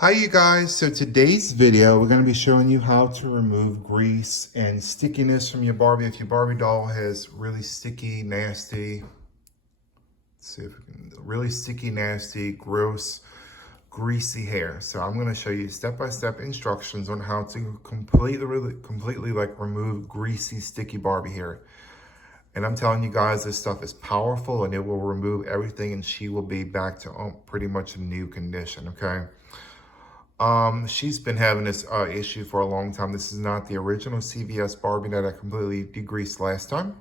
Hi you guys, so today's video we're going to be showing you how to remove grease and stickiness from your Barbie. If your Barbie doll has really sticky, nasty, let's see if we can, really sticky, nasty, gross, greasy hair. So I'm going to show you step-by-step instructions on how to completely like remove greasy, sticky Barbie hair. And I'm telling you guys, this stuff is powerful and it will remove everything and she will be back to pretty much a new condition, okay? She's been having this issue for a long time. This is not the original CVS Barbie that I completely degreased last time.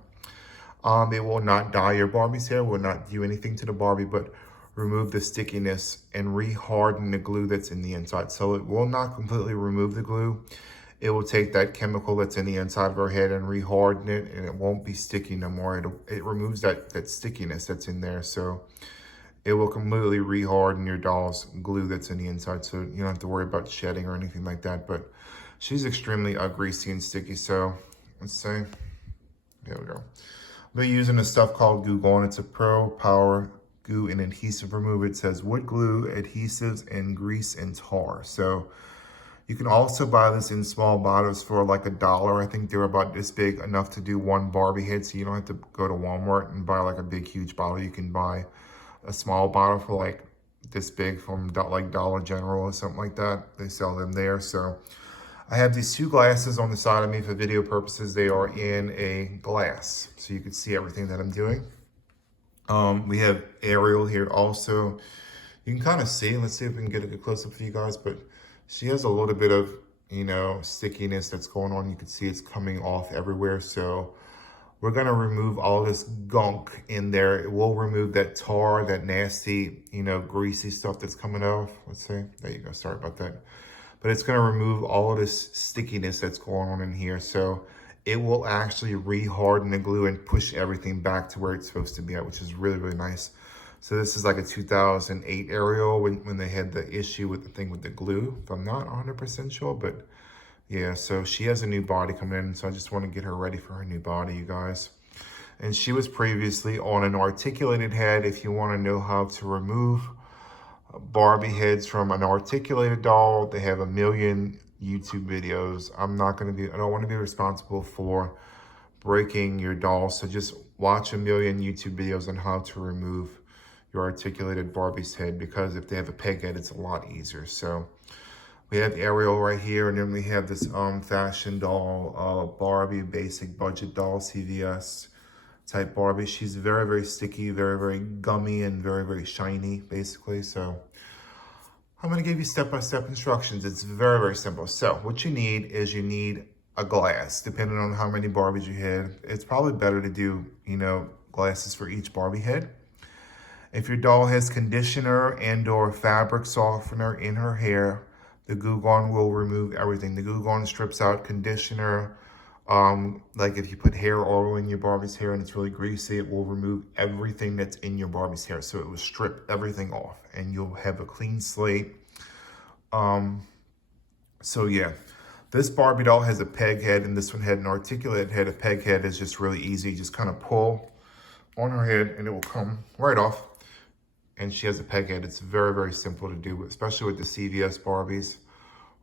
It will not dye your Barbie's hair, will not do anything to the Barbie, but remove the stickiness and re-harden the glue that's in the inside. So it will not completely remove the glue. It will take that chemical that's in the inside of her head and re-harden it, and it won't be sticky no more. It removes that stickiness that's in there. So it will completely re-harden your doll's glue that's in the inside, so you don't have to worry about shedding or anything like that. But she's extremely greasy and sticky, so let's say, there we go. I'll be using a stuff called Goo Gone. It's a Pro Power Goo and Adhesive Remover. It says wood glue, adhesives, and grease and tar. So you can also buy this in small bottles for like $1. I think they're about this big, enough to do one Barbie head, so you don't have to go to Walmart and buy like a big, huge bottle. You can buy a small bottle for like this big from like Dollar General or something like that. They sell them there. So I have these two glasses on the side of me for video purposes. They are in a glass, so you can see everything that I'm doing. We have Ariel here also. You can kind of see, let's see if we can get a good close up for you guys, but she has a little bit of, stickiness that's going on. You can see it's coming off everywhere. So we're gonna remove all this gunk in there. It will remove that tar, that nasty, greasy stuff that's coming off. Let's see, there you go, sorry about that. But it's gonna remove all of this stickiness that's going on in here. So it will actually re-harden the glue and push everything back to where it's supposed to be at, which is really, really nice. So this is like a 2008 Ariel when they had the issue with the thing with the glue. If I'm not 100% sure, but yeah, so she has a new body coming in, so I just want to get her ready for her new body, you guys. And she was previously on an articulated head. If you want to know how to remove Barbie heads from an articulated doll, they have a million YouTube videos. I don't want to be responsible for breaking your doll, so just watch a million YouTube videos on how to remove your articulated Barbie's head, because if they have a peg head, it's a lot easier. So we have Ariel right here, and then we have this fashion doll, Barbie, basic budget doll, CVS type Barbie. She's very, very sticky, very, very gummy, and very, very shiny, basically. So I'm gonna give you step-by-step instructions. It's very, very simple. So what you need is a glass, depending on how many Barbies you had. It's probably better to do, glasses for each Barbie head. If your doll has conditioner and or fabric softener in her hair, the Goo Gone will remove everything. The Goo Gone strips out conditioner. Like if you put hair oil in your Barbie's hair and it's really greasy, it will remove everything that's in your Barbie's hair. So it will strip everything off and you'll have a clean slate. So yeah, this Barbie doll has a peg head and this one had an articulated head. A peg head is just really easy. Just kind of pull on her head and it will come right off. And she has a peg head. It's very, very simple to do, especially with the CVS Barbies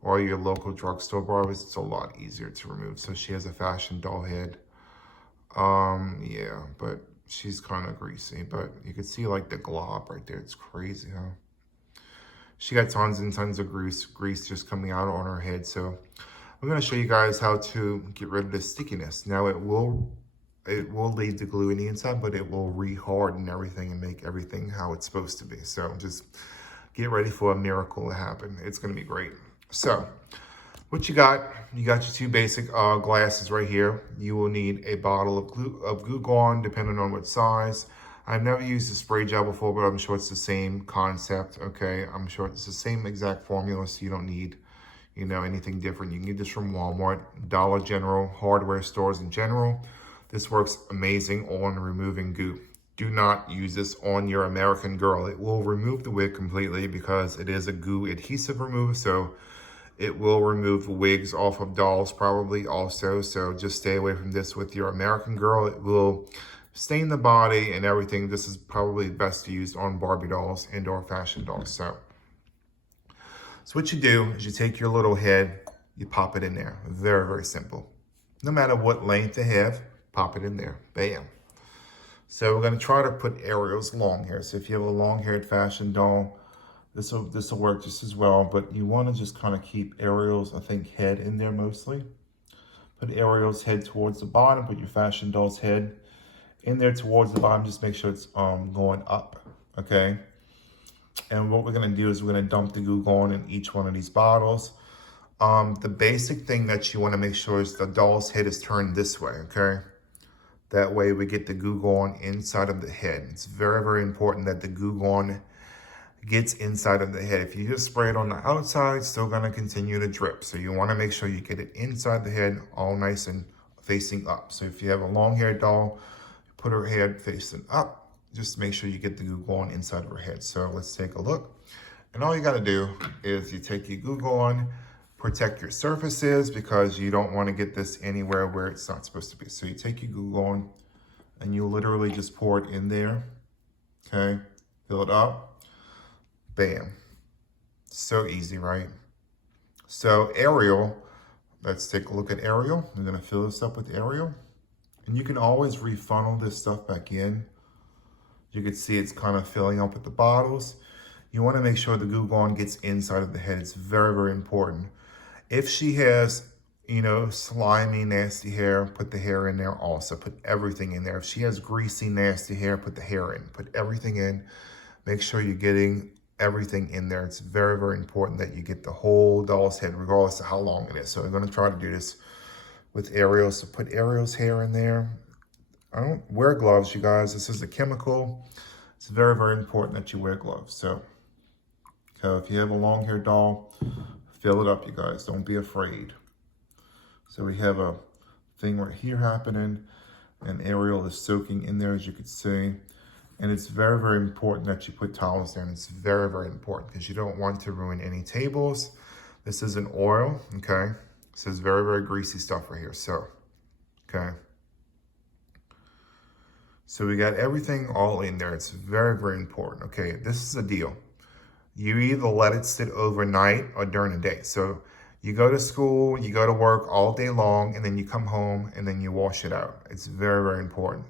or your local drugstore Barbies. It's a lot easier to remove. So she has a fashion doll head. Yeah, but she's kind of greasy, but you can see like the glob right there. It's crazy, huh? She got tons and tons of grease just coming out on her head. So I'm gonna show you guys how to get rid of the stickiness. Now it will leave the glue in the inside, but it will re-harden everything and make everything how it's supposed to be. So just get ready for a miracle to happen. It's gonna be great. So what you got your two basic glasses right here. You will need a bottle of Goo Gone, depending on what size. I've never used a spray gel before, but I'm sure it's the same concept, okay? I'm sure it's the same exact formula, so you don't need, anything different. You can get this from Walmart, Dollar General, hardware stores in general. This works amazing on removing goo. Do not use this on your American Girl. It will remove the wig completely because it is a goo adhesive remover. So it will remove wigs off of dolls probably also. So just stay away from this with your American Girl. It will stain the body and everything. This is probably best to use on Barbie dolls and or fashion dolls. So So what you do is you take your little head, you pop it in there. Very, very simple. No matter what length they have, pop it in there. Bam. So we're going to try to put Ariel's long hair. So if you have a long-haired fashion doll, this will work just as well. But you want to just kind of keep Ariel's, I think, head in there mostly. Put Ariel's head towards the bottom. Put your fashion doll's head in there towards the bottom. Just make sure it's going up. Okay. And what we're going to do is we're going to dump the Goo Gone in each one of these bottles. The basic thing that you want to make sure is the doll's head is turned this way, okay? That way we get the Goo Gone inside of the head. It's very, very important that the Goo Gone gets inside of the head. If you just spray it on the outside, it's still going to continue to drip. So you want to make sure you get it inside the head, all nice and facing up. So if you have a long-haired doll, put her head facing up. Just make sure you get the Goo Gone inside of her head. So let's take a look. And all you got to do is you take your Goo Gone, protect your surfaces because you don't want to get this anywhere where it's not supposed to be. So you take your Goo Gone and you literally just pour it in there. Okay, fill it up. Bam. So easy, right? So Ariel, let's take a look at Ariel. We're going to fill this up with Ariel. And you can always refunnel this stuff back in. You can see it's kind of filling up with the bottles. You want to make sure the Goo Gone gets inside of the head. It's very, very important. If she has, you know, slimy, nasty hair, put the hair in there also. Put everything in there. If she has greasy, nasty hair, put the hair in. Put everything in. Make sure you're getting everything in there. It's very, very important that you get the whole doll's head, regardless of how long it is. So we're going to try to do this with Ariel. So put Ariel's hair in there. I don't wear gloves, you guys. This is a chemical. It's very, very important that you wear gloves. So if you have a long-haired doll, fill it up, you guys. Don't be afraid. So we have a thing right here happening, and Ariel is soaking in there, as you can see. And it's very, very important that you put towels down. It's very, very important because you don't want to ruin any tables. This is an oil, okay? This is very, very greasy stuff right here. So, okay. So we got everything all in there. It's very, very important. Okay, this is a deal. You either let it sit overnight or during the day. So you go to school, you go to work all day long, and then you come home and then you wash it out. It's very, very important.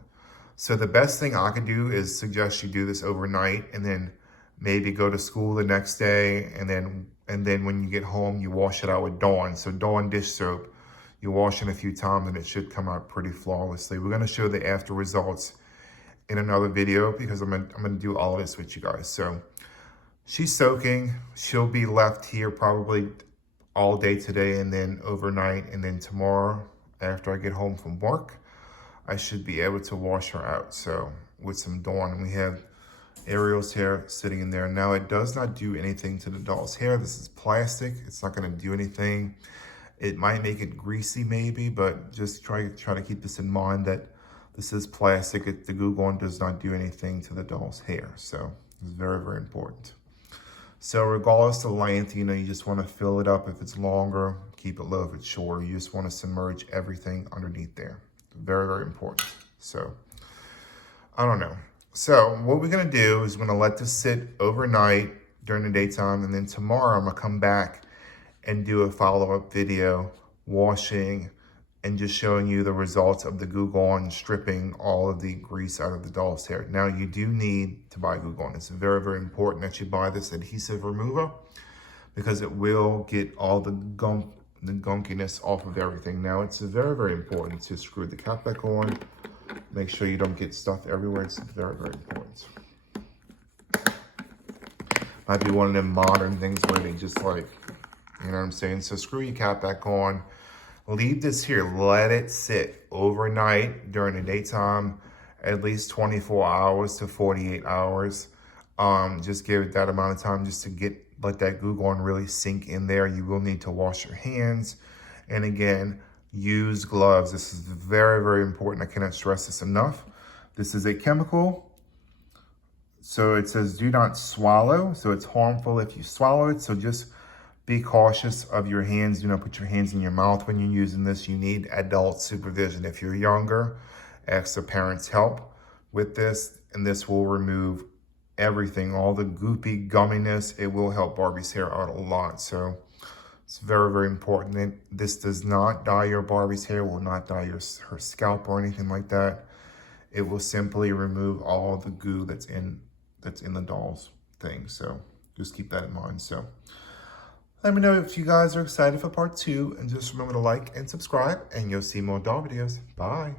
So the best thing I could do is suggest you do this overnight and then maybe go to school the next day. And then when you get home, you wash it out with Dawn. So Dawn dish soap, you wash it a few times and it should come out pretty flawlessly. We're gonna show the after results in another video because I'm gonna do all of this with you guys. So she's soaking. She'll be left here probably all day today and then overnight. And then tomorrow, after I get home from work, I should be able to wash her out. So with some Dawn, and we have Ariel's hair sitting in there. Now it does not do anything to the doll's hair. This is plastic. It's not gonna do anything. It might make it greasy maybe, but just try to keep this in mind that this is plastic. The Goo Gone does not do anything to the doll's hair. So it's very, very important. So regardless of length, you know, you just want to fill it up. If it's longer, keep it low. If it's shorter, you just want to submerge everything underneath there. Very, very important. So I don't know. So what we're going to do is we're going to let this sit overnight during the daytime. And then tomorrow I'm going to come back and do a follow-up video washing and just showing you the results of the Goo Gone stripping all of the grease out of the doll's hair. Now you do need to buy Goo Gone. It's very, very important that you buy this adhesive remover because it will get all the gunkiness off of everything. Now it's very, very important to screw the cap back on. Make sure you don't get stuff everywhere. It's very, very important. Might be one of them modern things where they just like, you know what I'm saying? So screw your cap back on. Leave this here, let it sit overnight during the daytime, at least 24 hours to 48 hours. Just give it that amount of time just to let that Goo Gone really sink in there. You will need to wash your hands. And again, use gloves. This is very, very important. I cannot stress this enough. This is a chemical. So it says do not swallow. So it's harmful if you swallow it. So just be cautious of your hands. Do not put your hands in your mouth when you're using this. You need adult supervision. If you're younger, ask the parents' help with this, and this will remove everything, all the goopy gumminess. It will help Barbie's hair out a lot. So it's very, very important. And this does not dye your Barbie's hair, will not dye her scalp or anything like that. It will simply remove all the goo that's in the doll's thing. So just keep that in mind. So let me know if you guys are excited for part 2, and just remember to like and subscribe, and you'll see more doll videos. Bye.